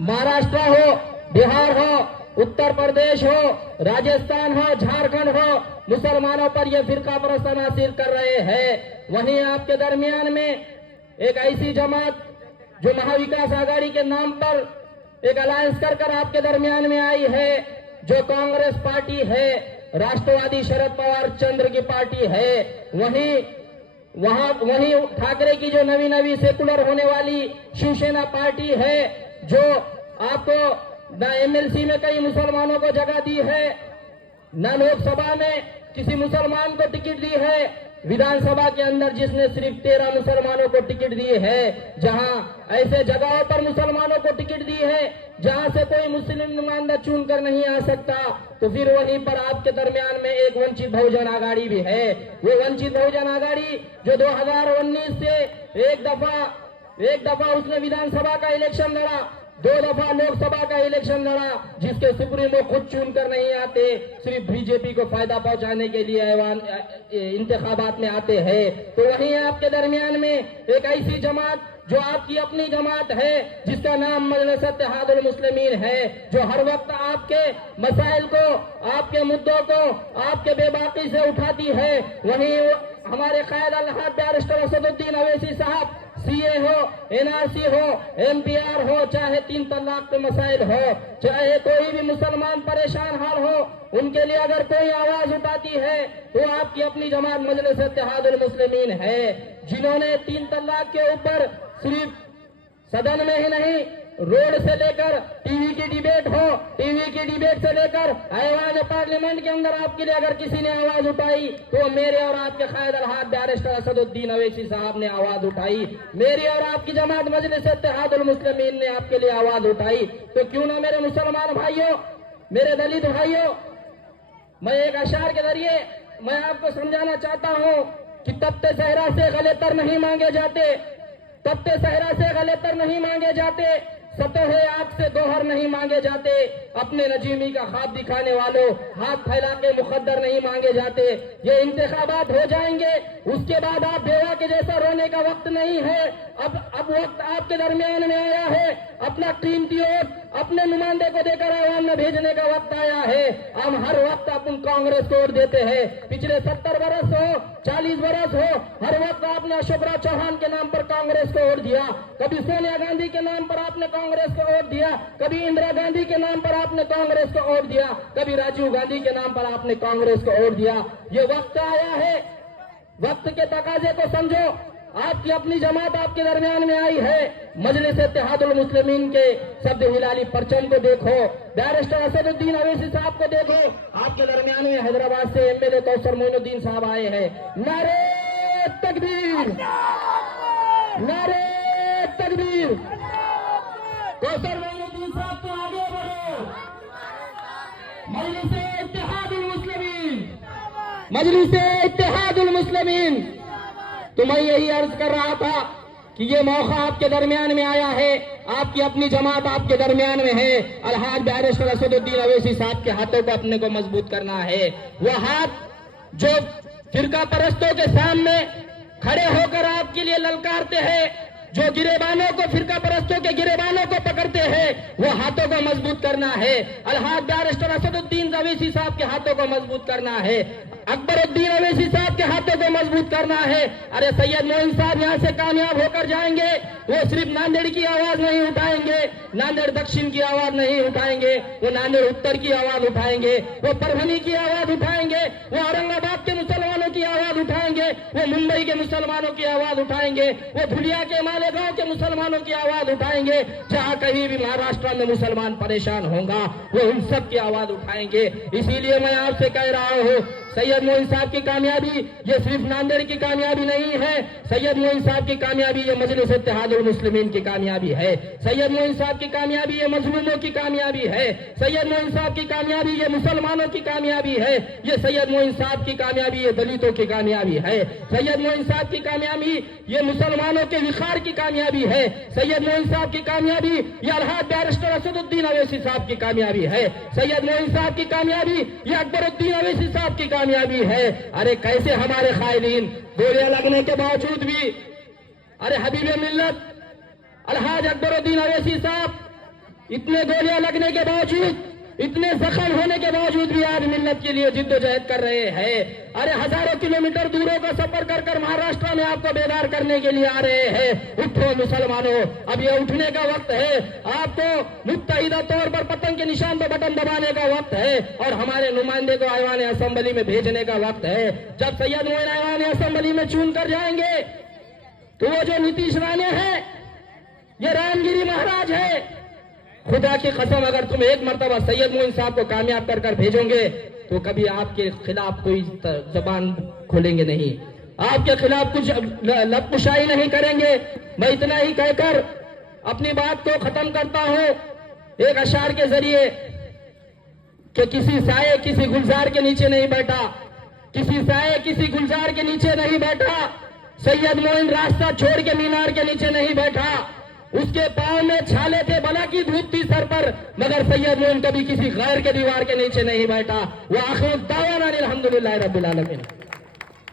महाराष्ट्र हो, बिहार हो, उत्तर प्रदेश हो, राजस्थान हो, झारखंड हो, मुसलमानों पर यह फिरका परस्त नासिर कर रहे हैं। वहीं आपके दरमियान में एक ऐसी जमात जो महाविकास आघाड़ी के नाम पर एक अलायंस कर आपके दरमियान में आई है, जो कांग्रेस पार्टी है, राष्ट्रवादी शरद पवार चंद्र की पार्टी है। वहीं ठाकरे की जो नवी सेकुलर होने वाली शिवसेना पार्टी है, जो आपको न एमएलसी में कई मुसलमानों को जगह दी है, न लोकसभा में किसी मुसलमान को टिकट दी है, विधानसभा के अंदर जिसने सिर्फ 13 मुसलमानों को टिकट दी है। जहां ऐसे जगहों पर मुसलमानों को टिकट दी है जहां से कोई मुस्लिम नुमाइंदा चुन कर नहीं आ सकता, तो फिर वहीं पर आपके दरमियान में एक वंचित बहुजन आघाड़ी भी है। वो वंचित बहुजन आघाड़ी जो 2019 से एक दफा उसने विधानसभा का इलेक्शन लड़ा, 2 दफा लोकसभा का इलेक्शन लड़ा, जिसके सुप्रीमो खुद चुनकर नहीं आते, सिर्फ बीजेपी को फायदा पहुंचाने के लिए इंतखाबात में आते हैं। तो वहीं आपके दरमियान में एक ऐसी जमात जो आपकी अपनी जमात है, जिसका नाम मजलिस इत्तेहादुल मुस्लिमीन है, जो हर वक्त आपके मसाइल को, आपके मुद्दों को, आपके बेबाकी से उठाती है। वहीं हमारे कायद अल्हाद बैरिस्टर असदुद्दीन अवैसी साहब, सीए हो, एनआरसी हो, एमपीआर हो, चाहे 3 तलाक के मसाइल हो, चाहे कोई भी मुसलमान परेशान हाल हो, उनके लिए अगर कोई आवाज उठाती है तो आपकी अपनी जमात मजलिस इत्तेहादुल मुस्लिमीन है, जिन्होंने 3 तलाक के ऊपर सिर्फ सदन में ही नहीं, रोड से लेकर टीवी की डिबेट हो, टीवी की डिबेट से लेकर ऐवान पार्लियामेंट के अंदर आपके लिए अगर किसी ने आवाज उठाई तो मेरे और आपके कायद अल्हाद बैरिस्टर असदुद्दीन अवैसी साहब ने आवाज उठाई, मेरी और आपकी जमात मजलिस इत्तेहादुल मुस्लिमीन ने आपके लिए आवाज उठाई। तो क्यों ना मेरे मुसलमान भाइयों, मेरे दलित भाइयों, मैं एक अशार के जरिए मैं आपको समझाना चाहता हूं कि तख्ते सहरा से गले तर नहीं मांगे जाते, तख्ते सहरा से गले तर नहीं मांगे जाते, सतह आग से दोहर नहीं मांगे जाते, अपने नजीमी का ख्वाब दिखाने वालों हाथ फैला के मुकद्दर नहीं मांगे जाते। ये इंतखाबात हो जाएंगे, उसके बाद आप बेवा के जैसा रोने का वक्त नहीं है। अब वक्त आपके दरमियान में आया है, अपना कीमती वोट अपने नुमाइंदे को देकर आवाम में भेजने का वक्त आया है। हम हर वक्त अपन कांग्रेस को वोट देते हैं, पिछले 70 बरस हो, 40 बरस हो, हर वक्त आपने अशोक राज चौहान के नाम पर कांग्रेस को वोट दिया, कभी सोनिया गांधी के नाम पर आपने कांग्रेस को वोट दिया, कभी इंदिरा गांधी के नाम पर आपने कांग्रेस को वोट दिया, कभी राजीव गांधी के नाम पर आपने कांग्रेस को वोट दिया। ये वक्त आया है, वक्त के तकाजे को समझो। आपकी अपनी जमात आपके दरमियान में आई है, मजलिस इत्तेहादुल मुस्लिमीन के शब्द हिलाली परचम को देखो, बैरिस्टर असदुद्दीन अवैसी साहब को देखो, आपके दरमियान में हैदराबाद से एमएलए कौसर मोइनुद्दीन साहब आए हैं। नारे तकबीर, नारे तकबीर। कौसर मोइनुद्दीन साहब तो आगे बढ़ो, मजलिस इत्तेहादुल मुस्लिमीन, मजलिस इत्तेहादुल मुस्लिमीन। तो मैं यही अर्ज कर रहा था कि ये मौका आपके दरमियान में आया है, आपकी अपनी जमात आपके दरमियान में है। अल्हाज बैरिस्टर असदुद्दीन अवैसी साहब के हाथों को अपने को मजबूत करना है, वो हाथ जो फिरका परस्तों के सामने खड़े होकर आपके लिए ललकारते हैं, जो गिरेबानों को, फिरका परस्तों के गिरेबानों को पकड़ते हैं, वो हाथों को मजबूत करना है। अल्हाज बैरिस्टर असदुद्दीन अवैसी साहब के हाथों को मजबूत करना है, अकबरुद्दीन अवैसी साहब के हाथों को मजबूत करना है। अरे सैयद मोइन साहब यहां से कामयाब होकर जाएंगे, वो सिर्फ नांदेड़ की आवाज नहीं उठाएंगे, नांदेड़ दक्षिण की आवाज नहीं उठाएंगे, वो नांदेड़ उत्तर की आवाज उठाएंगे, वो परभनी की आवाज उठाएंगे, वो औरंगाबाद के मुसलमानों की आवाज उठाएंगे, वो मुंबई के मुसलमानों की आवाज उठाएंगे, वो धुलिया के मालेगांव के मुसलमानों की आवाज उठाएंगे। जहां कहीं भी महाराष्ट्र में मुसलमान परेशान होगा वो उन सब की आवाज उठाएंगे। इसीलिए मैं आपसे कह रहा हूं, सैयद मोइन साहब की कामयाबी ये सिर्फ नांदेड़ की कामयाबी नहीं है, सैयद मोइन साहब की कामयाबी ये मजलिस इत्तेहादुल मुस्लिमीन की कामयाबी है, सैयद मोइन साहब की कामयाबी ये मजलूमों की कामयाबी है, सैयद मोइन साहब की कामयाबी ये मुसलमानों की कामयाबी है, ये सैयद मोइन साहब की कामयाबी ये दलितों की कामयाबी है, सैयद मोइन साहब की कामयाबी ये मुसलमानों के विखार की कामयाबी है, सैयद मोइन साहब की कामयाबी ये अल्हाज बैरिस्टर असदुद्दीन अवैसी साहब की कामयाबी है, सैयद मोइन साहब की कामयाबी ये अकबरुद्दीन अवैसी साहब की कामयाबी है। अरे कैसे हमारे कायदीन गोलियां लगने के बावजूद भी, अरे हबीब मिल्लत अल्हाज अकबरुद्दीन अवैसी साहब इतने गोलियां लगने के बावजूद, इतने जख्म होने के बावजूद भी आज मिल्लत के लिए जिद्दोजहद कर रहे हैं। अरे हजारों किलोमीटर दूरों का सफर कर कर महाराष्ट्र में आपको बेदार करने के लिए आ रहे हैं। उठो मुसलमानों, अब ये उठने का वक्त है। आपको मुत्तहिदा तौर पर पतंग के निशान पर बटन दबाने का वक्त है और हमारे नुमाइंदे को ऐवान असेंबली में भेजने का वक्त है। जब सैयद मोइन ऐवान असेंबली में चुन कर जाएंगे तो वो जो नीतीश राणे है, ये रामगिरी महाराज है। खुदा की कसम, अगर तुम एक मर्तबा सैयद मोइन साहब को कामयाब कर कर भेजोगे तो कभी आपके खिलाफ कोई जबान खोलेंगे नहीं, आपके खिलाफ कुछ लबकुशाई नहीं करेंगे। मैं इतना ही कहकर अपनी बात को खत्म करता हूं एक अशार के जरिए कि किसी साये किसी गुलजार के नीचे नहीं बैठा, किसी साये किसी गुलजार के नीचे नहीं बैठा। सैयद मोइन रास्ता छोड़ के मीनार के नीचे नहीं बैठा, उसके पांव में छाले थे, भला की धूप थी सर पर, मगर सैयद मोइन कभी किसी गैर के दीवार के नीचे नहीं बैठा। वह आखिर दावाना अल्हम्दुलिल्लाह रब्बिल आलमीन।